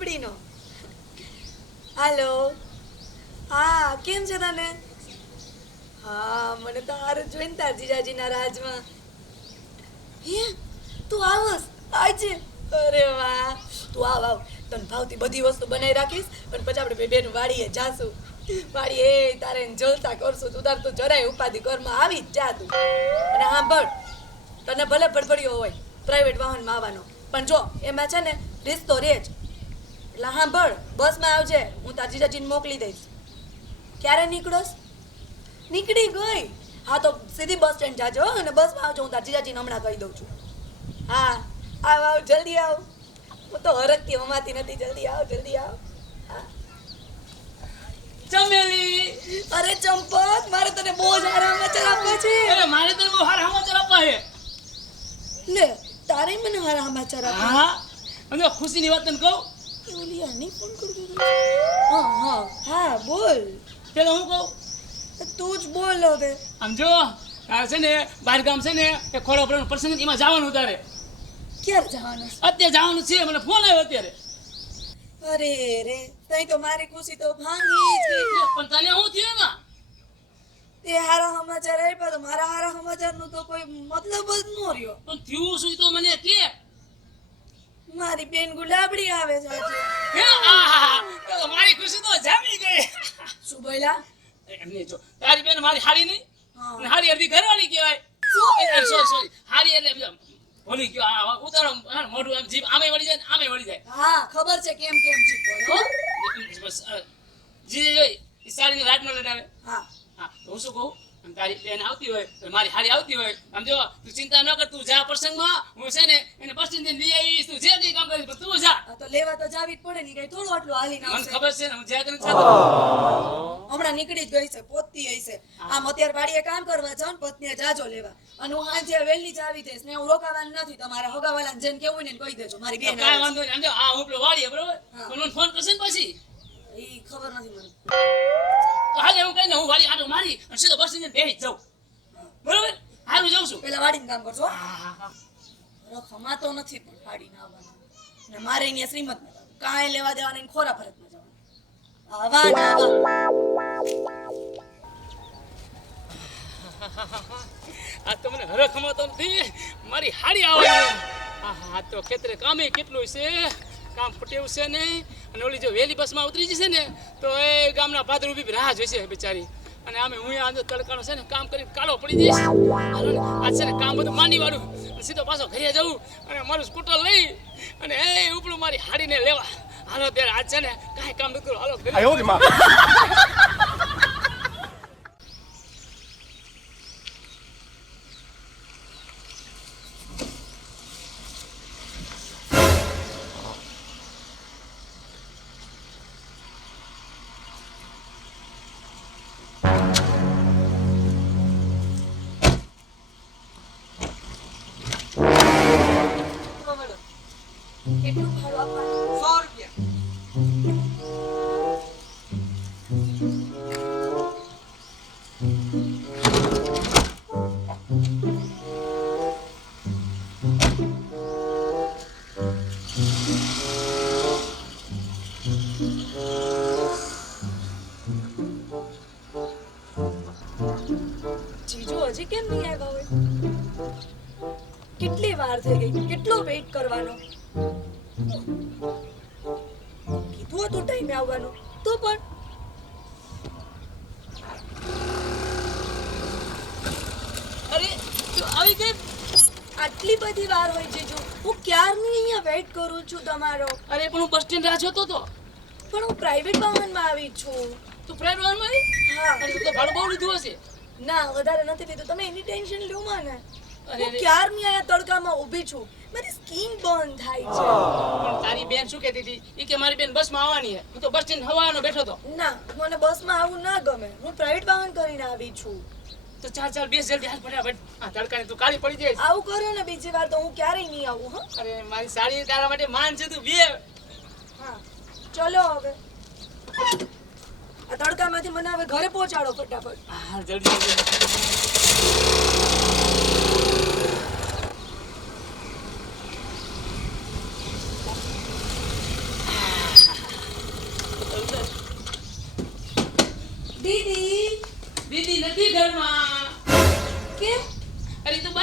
લાબડીનો. હાલો. હા કેમ છે તને? હા મને તો હારું જોઈને તાર જીજાજીના રાજમાં. હે તું આવસ આજે? અરે વાહ, તું આવ તને ભાવતી બધી વસ્તુ બનાવી રાખીશ અને પછી આપણે બેનું વાડીએ જાશું. વાડીએ તારે જલસા કરશું. તું તાર તો જરાય ઉપાધિ ઘરમાં આવી જ જા તું. અને સાંભળ, તને ભલે ભડભડિયો હોય પ્રાઇવેટ વાહનમાં આવવાનો, પણ જો એમાં છે ને રિસ્તો રહે જ. એટલે સાંભળ, બસમાં આવજે, હું તાર જીજાજીને મોકલી દઈશ. ક્યારે નીકળોસ? નીકળી ગઈ? હા તો સીધી બસ સ્ટેન્ડ જાજો અને બસમાં આવજો. હું તાર જીજાજીને હમણાં કહી દઉં છું. હા આવ આવ, જલ્દી આવ. હું તો હરખથી હમાતી નથી. જલ્દી આવ, જલ્દી આવ. હા ચમેલી, અરે ચંપક, મારે તને બહુ જ સારા સમાચાર આપવા છે. અરે મારે તો બહુ સારા સમાચાર આપવા છે. લે તારે મને સારા સમાચાર આપવા? હા, અને ખુશીની વાત તને કહું. એ ઓલી આની ફોન કરતો હતો. હા હા હા બોલ. પેલો હું કહું, તું જ બોલ હવે. આમ જો આ છે ને બહાર ગામ છે ને એ ખોડો પડવાનો પ્રસંગ એમાં જવાનું તારે. ક્યારે જવાનું? અત્યારે જવાનું છે, મને ફોન આવ્યો અત્યારે. અરે રે, તઈ તો મારી ખુશી તો ભાંગી જ ગઈ. પણ તને શું થયું એમાં? તે હારા સમાચાર આપ્યા તો મારા હારા સમાચારનો તો કોઈ મતલબ જ ન રહ્યો. પણ થયું શું તો મને કે. મારી બેન ગુલાબડી આવે છે આજે. હે આહા, તો મારી ખુશી તો જામી ગઈ. શું બોલ્યા? એમને જો તારી બેન મારી હારી નહીં, હા. અને હારી અડધી ઘરવાળી કહેવાય. સોરી હારી એટલે ભૂલી ગયો. આ ઉતારો મોઢું આમ જીભ આમે વળી જાય ને આમે વળી જાય. હા ખબર છે કેમ કેમ છે બોલો. બસ જી જોઈ ઈ સાડીની રાતમાં લડાવે. હા હા તો હું શું કહું, આમ તારી બેન આવતી હોય તો મારી હારી આવતી હોય, આમ જો તું ચિંતા ન કર, તું જા પ્રસંગમાં, હું છે ને એને બસ સ્ટેન્ડ લઈ આવીશ. તું જે કંઈ કામ કરીશ પણ તું જા. આ તો લેવા તો જાવી જ પડે ને, કઈ થોડું આટલું હાલીને મને આવશે. ખબર છે ને હું જ્યાં કરીને થતો. હમણાં નીકળી જ ગઈ છે, પોતતી હશે. આમ અત્યારે વાડીએ કામ કરવા જાઉં ને પત્નીએ જાજો લેવા, અને હું સાંજે વહેલી જ આવી જઈશ ને હું રોકાવાનું નથી. તમારા હગાવાલાને જેને કેવું ને કહી દેજો મારી બેન કાંઈ આવે વાંધો નહીં. આમ જો આ હું પેલો વાળીએ બરોબર, હા. તો મને ફોન કરશે ને પછી છે. ઈ ખબર નથી મને. તો હાલે હું કહીને હું વાળી આટો મારી અને સીધો બસ સ્ટેન્ડ બેસી જ જાઉં. બરોબર, હાલું જાઉં છું. પેલા વાડીનું કામ કરજો. હા. ખમાતો નથી પણ વાડીને આવવાનું. ને મારે અહીંયા શ્રીમત કાંઈ લેવા દેવા નહીં, ખોરા ફરજમાં જવાનું. આવા ને આવા. આ તો મને હરખ હમાતો નથી, મારી હાડી આવવાની. હા તો ખેતરે કામે કેટલું છે, કામ પટેવું છે નહીં. અને ઓલી જો વહેલી બસમાં ઉતરી જશે ને તો એ ગામના પાદર ઊભી રાહ જોઈશે બિચારી. અને આમે હું આ તડકાનો છે ને કામ કરીને કાળો પડી જઈશ. હાલો ને આજ છે ને કામ બધું માંડી વાળું અને સીધો પાછો ઘરે જવું અને મારું સ્કૂટર લઈ અને એ ઉપડું મારી હાડીને લેવા. હાલો ત્યારે આજ છે ને કાંઈ કામ નથી કરું. હાલો ઘરે. કેટલું ભાડું આપવાનું? 100 રૂપિયા. જીજુ હજી કેમ નહીં આવ્યા હોય? કેટલી વાર થઈ ગઈ, કેટલો વેઇટ કરવાનો. કીધું હતું ટાઈમે આવવાનું તો પણ. અરે તું આવી ગઈ? આટલી બધી વાર હોય જીજુ, હું ક્યારની અહીંયા વેઇટ કરું છું તમારો. અરે પણ હું બસ સ્ટેન્ડ રાહ જોતો હતો. પણ હું પ્રાઇવેટ વાહનમાં આવી છું. તું પ્રાઇવેટ વાહનમાં આવી? હા. અરે તું તો ભાડું બહુ લીધું હશે. ના વધારે નથી લીધું, તમે એની ટેન્શન લ્યો માં ને. અરે હું ક્યારની અહીંયા તડકામાં ઊભી છું, મારી સ્કિન બર્ન થાય છે. પણ તારી બેન શું કહેતી હતી? ઈ કે મારી બેન બસમાં આવવાની છે. હું તો બસ સ્ટેન્ડ હવાનો બેઠો હતો. ના મને બસમાં આવવું ના ગમે, હું પ્રાઇવેટ વાહન કરીને આવી છું. તો ચાલ બેસ જલ્દી હાલ ફટાફટ. આ તડકાની તું કાળી પડી જઈશ. આવું કર્યો ને બીજી વાર તો હું ક્યારેય નહીં આવું. હા અરે મારી સાડી તારા માટે માન છે, તું બે. હા ચલો હવે, આ તડકામાંથી મને હવે ઘરે પહોંચાડો ફટાફટ. હા જલ્દી.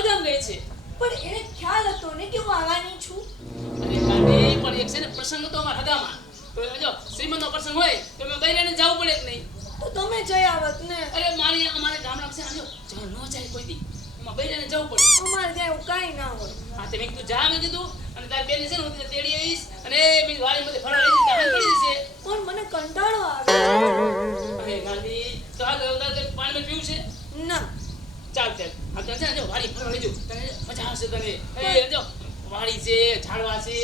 બહારગામ ગઈ છે. પણ એને ખ્યાલ હતો ને કે હું આવવાની છું. અરે ગાંડી, પણ એક છે ને પ્રસંગ હતો અમારા હગામાં. તો એમાં જો શ્રીમંતનો પ્રસંગ હોય તો મેં બૈરાને જવું પડે કે નહીં? તો તમે જઈ આવત ને. અરે અમારે ગામડામાં છે આજો ન જાય કોઈ દી, એમાં બૈરાને જવું પડે. અમારે ત્યાં એવું કાંઈ ના હોય. હા તે મેં કીધું જા, મેં કીધું, અને તારી બેન છે ને હું તને તેડી આવીશ અને મેં વાડીમાંથી ફરવા લઈ જઈશ, ત્યાં પડી જશે. પણ મને કંટાળો આવે. અરે ગાંડી, તો હાલ તારે પાણી પીવું છે? ના. ચાલ ચાલ, આ તો છે ને જો વાડી ફરવા લઈ જાઉં, તને મજા આવશે. તને એ જો વાડી છે, ઝાડવા છે,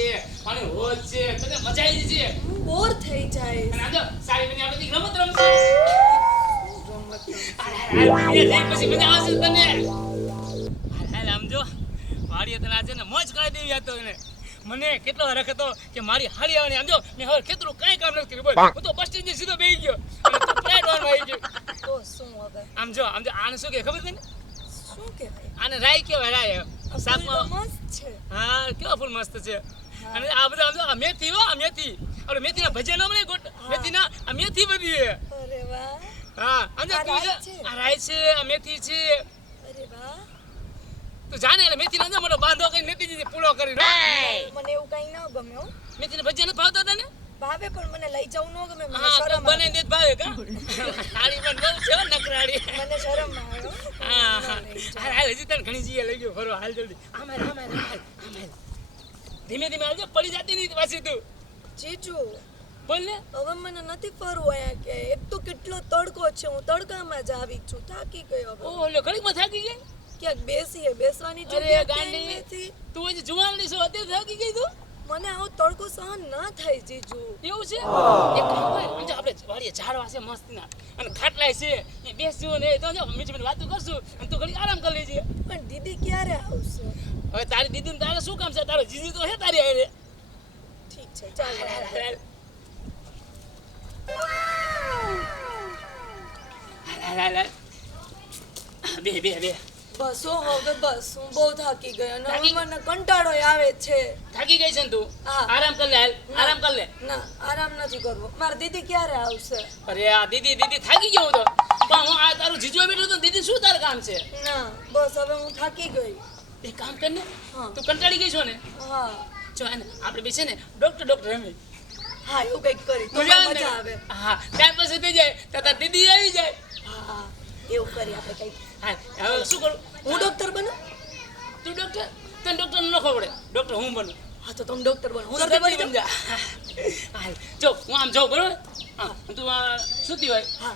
પાણી હોજ છે, તને મજા આવી જશે. હું બોર થઈ જાય. અને આ જો સારી બની આપણે રમત રમશે. રમત. પછી મજા આવશે તને. હાલ આમ જો વાડીએ તને આજે ને મોજ કરાવી દેવી હતો એને. મને કેટલો હરખ હતો કે મારી હાડી આવવાની. આમ જો મેં હવે ખેતરું કાંઈ કામ નથી કર્યું. બોલ, હું તો બસ સ્ટેન્ડે સીધો બેસી ગયો અને તું પ્રાઇવેટ વાનમાં આવી ગયો. તો શું હવે? આમ જો આને શું કે ખબર છે ને? શું કહેવાય? આને રાઈ કેવાય, રાય આ ફૂલ તો શાકમાં. મસ્ત છે. હા, કેવા ફૂલ મસ્ત છે. અને આ બધા આમ જો આ મેથી હો, આ મેથી આપણે મેથીના ભજીયા ન બને ગોટ, મેથીના આ મેથી બની છે. અરે વાહ. હા, આમ જો આ રાઈ છે? આ રાઈ છે, આ મેથી છે. અરે વાહ. તું જાને એટલે મેથી ના મોટો બાંધો કરીને મેથી દીધી પૂળો કરી. મને એવું કાંઈ ન ગમે હો. મેથીના ભજીયા નથી ભાવતા તને? ભાવે પણ મને લઈ જવું ન ગમે. મને હા, શરમ બને આવે. દે ભાવે કા. હાડી પણ બહુ છે હો, નકરાડી. મને શરમ આવે હો. હા હા, હાલ હજી તને ઘણી જગ્યાએ લઈ ગયો ફરવા. હાલ જલ્દી આમ હાલ. ધીમે ધીમે હાલજો, પડી જાતી નહીં પાછી તું. જીજુ, બોલ ને. હવે મને નથી ફરવું અહીંયા કે. એક તો કેટલો તડકો છે, હું તડકામાં જ આવી છું, થાકી ગયો હવે. ઓ લે, ઘડીકમાં થાકી ગઈ. ક્યાંક બેસીએ, બેસવાની અરે જગ્યા ગાંડી, ક્યાંય નથી. તું હજી જુવાનડી છો, અત્યારે થાકી ગઈ તું? મને આવો તડકો સહન ના થાય જીજુ. એવું છે? એક કામ કર, આમ જો આપણે વાડીએ ઝાડવા છે મસ્તીના અને ખાટલાય છે, એ બેસશું ને તો જો મીઠી મીઠી વાતો કરશું અને તું ઘડી આરામ કરી લેજે. પણ દીદી ક્યારે આવશે? હવે તારી દીદીને તારે શું કામ છે? તારો જીજી તો હે તારી હારે. ઠીક છે, ચાલ. હાલ. બે. બસ હો, હવે બસ. હું બહુ થાકી ગઈ અને હવે થાકી? મને કંટાળો આવે છે. થાકી ગઈ છે ને તું? હા. આરામ કર લે, હાલ આરામ કર લે. ના, આરામ નથી કરવો. મારી દીદી ક્યારે આવશે? અરે આ દીદી થાકી ગયો હું તો. પણ હું આ તારું જીજવા બેઠો તો દીદી શું તારું કામ છે? ના, બસ હવે હું થાકી ગઈ. એક કામ કર ને, હા. તું કંટાળી ગઈ છો ને, હા. જો આપણે બે છે ને ડોક્ટર રમી. હા, એવું કંઈક કરી તો મજા મજા આવે. હા, ત્યાર પછી થઈ જાય તો તાર દીદી આવી જાય. હા, એવું કરી આપણે કંઈક. હા, હવે શું કરું? હું ડોક્ટર બનું? તું ડોક્ટર? તને ડોક્ટર ન ખબર પડે. ડોક્ટર હું બનું. હા, તો તમે ડોક્ટર બનો. હું તું ડોક્ટર બની બની જા. હા, જો હું આમ જાઉં બરોબર. હા, તું સૂતી હોય. હા.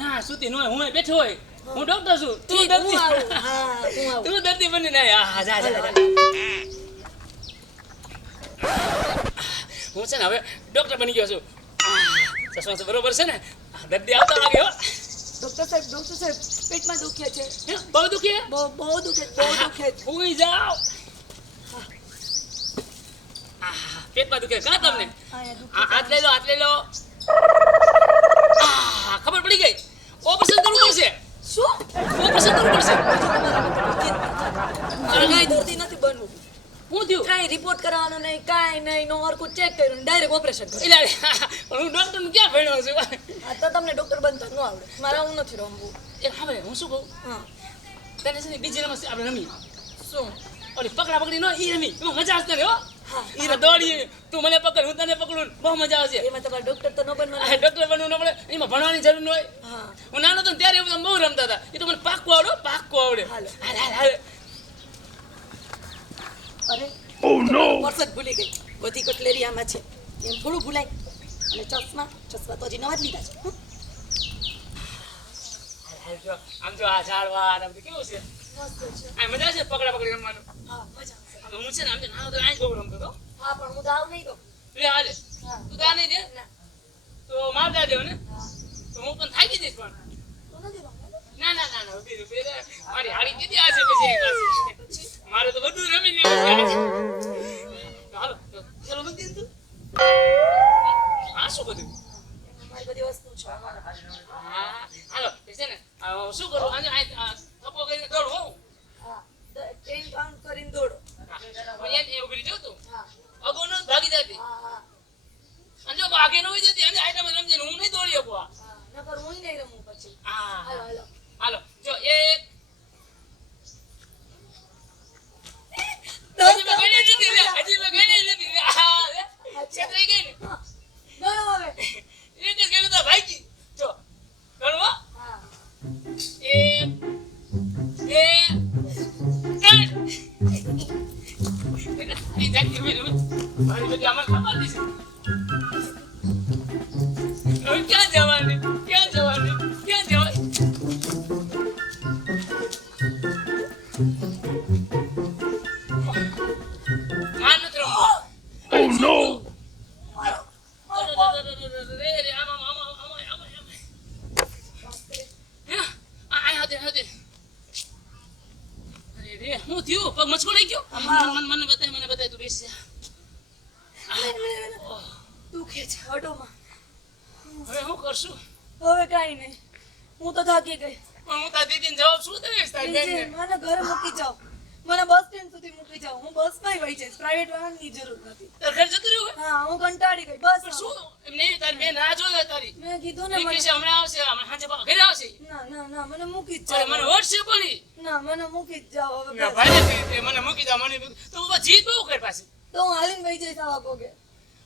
ના, સૂતી ન હોય, હું અહીં બેઠો હોય. હું ડોક્ટર છું, તું ઠીક, દર્દી. હું આવું. હા, હું આવું. તું દર્દી બનીને આય. હા, જા. હું છે ને હવે ડોક્ટર બની ગયો છું. ચશ્મા તો બરોબર છે ને? દર્દી આવતા લાગે હો. ડોક્ટર સાહેબ, પેટમાં દુખે છે. હે, બહુ દુખી? બહુ દુખે છે. ઉઈ જાઓ. પેટમાં દુખે કા તમને? અહીંયા દુખે આ હાથ લઈ લો. ખબર પડી ગઈ. ઓપરેશન કરવું પડશે. શું? ઓપરેશન કરવું પડશે. મારે કાંઈ દર્દી નથી બનવું. શું થયું? કાંઈ રિપોર્ટ કરાવવાનો નહીં, કાંઈ નહીં. નો હરકું ચેક કર્યું ડાયરેક્ટ ઓપરેશન કર્યું. એટલે પણ હું ડોક્ટર ક્યાં ભણ્યો છું? આ તો તમને ડોક્ટર બનતા ન આવડે. મારે આવું નથી રમવું. એ હવે હું શું કહું? હા. તને છે ને બીજી રમત આપણે રમી. શું? ઓલી પકડા પકડી નો ઈ રમી. એમાં મજા આવશે ને હો. હા, ઈ દોડી તું મને પકડ, હું તને પકડું, બહુ મજા આવશે. એમાં તમારે ડોક્ટર તો ન બનવાનું. આ ડોક્ટર બનવું ન પડે, એમાં ભણવાની જરૂર ન હોય. હા. હું નાનો હતો ને ત્યારે એવું બહુ રમતા હતા. એ તો મને પાક્કું આવડે. હાલો. હાલ. અરે પર્સ જ ભૂલી ગઈ. બધી કટલેરી આમાં છે. એમ થોડું ભૂલાય. અને ચશ્મા તો હજી નવા જ લીધા છે. આમ જો આ ઝાડવા આમ તો કેવું છે? મસ્ત છે. આ મજા છે પકડા પકડી રમવાનું. હા, મજા આવશે. હું છે ને આમ તો નાનો તો આઈ બહુ રમતો હતો. હા, પણ હું દાવ નહીં દઉં. લે હાલે. હા. તું તો આ નહીં દે ના. તો માર દાદે ને હા. તો હું પણ થાકી જઈશ પણ. તો નથી રમવાનું. ના ઉભી રે. મારી હાડી કીધી આ છે પછી મારે તો બધું રમી લેવું છે. હાલો ચલો મંદિર તું. આ શું બધું? મારી બધી વસ્તુ છે. હા હાલો છે ને શું કરું? કપો કરીને દોડું હોઉં. હા. 10 કાઉન્ટ કરીને દોડો. એ ઉભી રહી તું હા. અગો નો ભાગી જતી. હા. અને જો ભાગે ન હોય જતી અને આઈટમ રમજે હું નહીં દોડી શકું. હા. નકર હું નહીં રમું પછી. હા હાલો. હાલો જો એક એ જાગતી હોય ને, મારી બધી આમાં ખબર છે. હવે ક્યાં જવાની? ક્યાં જવાની? ક્યાં જવાય? માર નથી રમવું. Oh no! હું થયું પગ મચકો લઈ ગયો મને બતાય તું બેસી દુખે છે હડોમાં. હવે હું કરશું હવે કાંઈ નહીં, હું તો થાકી ગઈ. પણ હું તારી દીદીને જવાબ શું દઈશ તારી બેનને? મને ઘરે મૂકી જાઓ, મને બસ સ્ટેન્ડ સુધી મૂકી જાઓ. હું બસમાં વહી જઈશ, પ્રાઇવેટ વાહનની જરૂર નથી. તાર ઘર જતું રહ્યું હોય? હા, હું કંટાળી ગઈ. બસ પણ શું એમ નહીં, તારી બેન રાહ જોવે તારી. મેં કીધું ને ઈ મને. કહેશે હમણાં આવશે, હમણાં સાંજે પાછા ઘરે આવશે. ના મને મૂકી જ અરે જાઓ. મને વોટસે પડી. ના મને મૂકી જ જાઓ હવે ના બસ. ભાઈ તે મને મૂકી દા મને તો હું જીત બહુ કર પાસે. તો હું હાલીને વહી જઈશ આવા કોગે.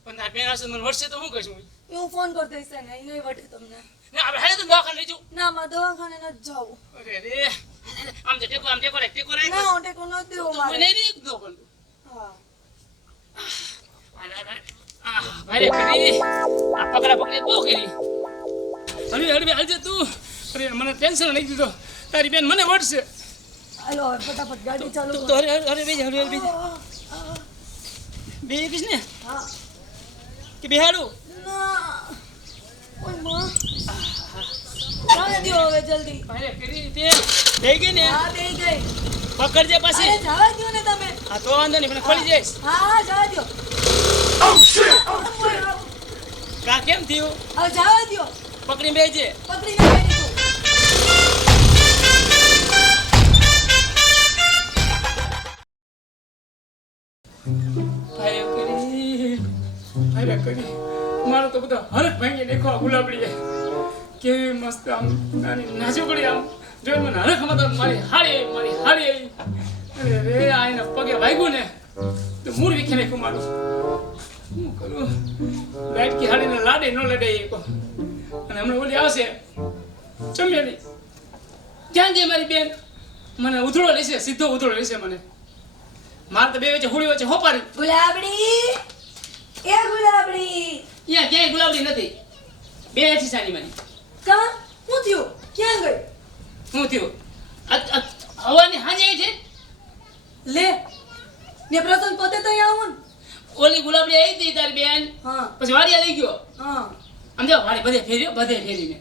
પણ તારી બેન આવશે મને વોટસે તો હું કહીશ હું. હું ફોન કરી દઈશ ને, એ નહીં વટે તમને. ના આપણે હાલે તો દવાખાને લઈ જાઉં. ના મારે દવાખાને નથી જવું. અરે રે આમ જે ટેકો રાખ ના હું ટેકો નથી દેવો મારે. મને નહીં દો પણ હા ભાઈ કરી આ પકડા પકડી બહુ કરી. હળવી હાલજે તું. અરે મને ટેન્શન લઈ દીધો. તારી બેન મને વળશે. હાલો હવે ફટાફટ ગાડી ચાલુ તો કરો. અરે બેજ હળવી બે કીસ ને હા કે બેહાડું. ના ઓય માં જાને દ્યો હવે જલ્દી. ભાઈ કરી તે થઈ ગઈ ને. હા બેહી ગઈ. પકડજે અરે પાછી. જવા દ્યો ને તમે. હા તો વાંધો નહીં મને ખોલી જઈશ. હા જવા દ્યો. કા કેમ થયું? હવે જવા દ્યો. પકડી બેજે. પકડીને બેઠી તું. ભાઈ કરી મારો તો બધા હરખ ભાંગી દેખો આ ગુલાબડી કેવી મસ્ત આમ નાજુકડી આમ જોઈ મને હરખ માં તો મારી હાડી આવી. અરે રે આ એના પગે વાગ્યું ને તો મૂળ વિખે નાખ્યું મારું. શું કરું? લાઈટકી હાડીને લાડે ન લડે એ કો. અને હમણાં ઓલી આવશે ચમેલી. ક્યાં ગઈ મારી બેન? મને ઉધળો લેશે, સીધો ઉધળો લેશે મને. મારે તો બે વચ્ચે હોળી વચ્ચે હોપારી. ગુલાબડી એ ગુલાબડી. અહીંયા ક્યાંય ગુલાબડી નથી. બે હેઠી સાની મારી. કા હું થયું? ક્યાં ગઈ? શું થયું? હવાની હાજે છે. લે ને પ્રસન્ન પોતે તો અહીંયા આવું ને. ઓલી ગુલાબડી આવી હતી તારી બેન. હા પછી વાડિયા લઈ ગયો. હા આમ જો વાડી બધે ફેરીને.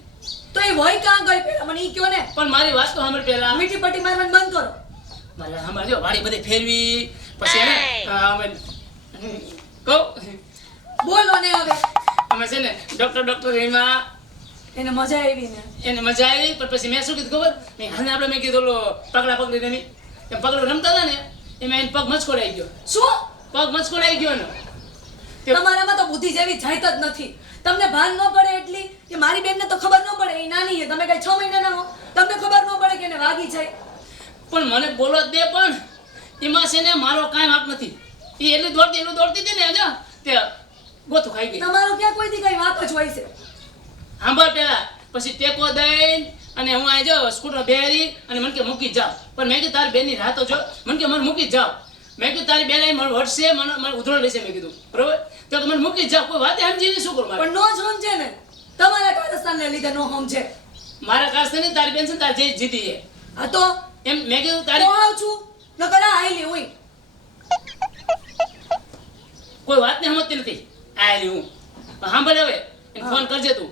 તો એ વહી કાં ગઈ પેલા મને ઈ કયો ને. પણ મારી વાત તો સાંભળ પહેલા. મીઠી પટ્ટી મારવાનું બંધ કરો. મારે સાંભળ જો વાડી બધે ફેરવી પછી એને અમે કહું બોલો ને હવે. અમે છે ને ડોક્ટર એમાં એને મજા આવી ને. એને મજા આવી પણ પછી મેં શું કીધું ખબર? મેં કીધું ઓલો પકડા પકડી રમી એમ પકડો રમતા હતા ને એમાં એને પગ મચકોડાઈ ગયો. શું? પગ મચકોડાઈ ગયો ને તમારામાં તો બુદ્ધિ જેવી જાત જ નથી. તમને ભાન ન પડે એટલી કે મારી બેનને તો ખબર ન પડે એ નાની છે. તમે કઈ 6 મહિનાના હો, તમને ખબર ન પડે કે એને વાગી છે. પણ મને બોલો દે પણ એમાં છે ને મારો કાંઈ વાંક નથી. એ એટલું દોડતી હતી ને જો તે ગોથું ખાઈ ગઈ. તમારો ક્યાં કોઈથી કઈ વાંક જ હોય છે. સાંભળ પેલા પછી ટેકો દઈને અને હું આ જો સ્કૂટર બેરી અને મને કે મૂકી જાવ. પણ મેં કીધું તારી બેનની રાહ તો જો. મને કે મને મૂકી જાવ. મેં કીધું તારી બેન મને વળશે મને ઉધળો લેશે. મેં કીધું બરોબર તો મને મૂકી જાવ. કોઈ વાત સમજીને શું કરું મારે? પણ નો જ સમજે ને. તમારા કારસ્તાનને લીધે નો સમજે. મારા કાસ્તે નહીં તારી બેન છે ને તારી જે જીતી છે હા તો એમ મેં કીધું તો તારી આવ છું ન કરા આઈલી હોય. કોઈ વાત ને સમજતી નથી. આયલી હું સાંભળ હવે એને ફોન કરજે તું.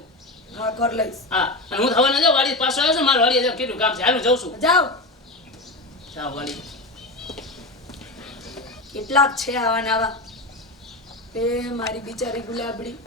હા કર લઈશ. હા અને હું થવાને જાઉં વાડી પાછો આવ્યો છું. મારે વાડી કેટલું કામ છે હાલ હું જાઉં છું. જાઓ. જાઓ વાડી. કેટલાક છે આવા ને આવા. એ મારી બિચારી ગુલાબડી.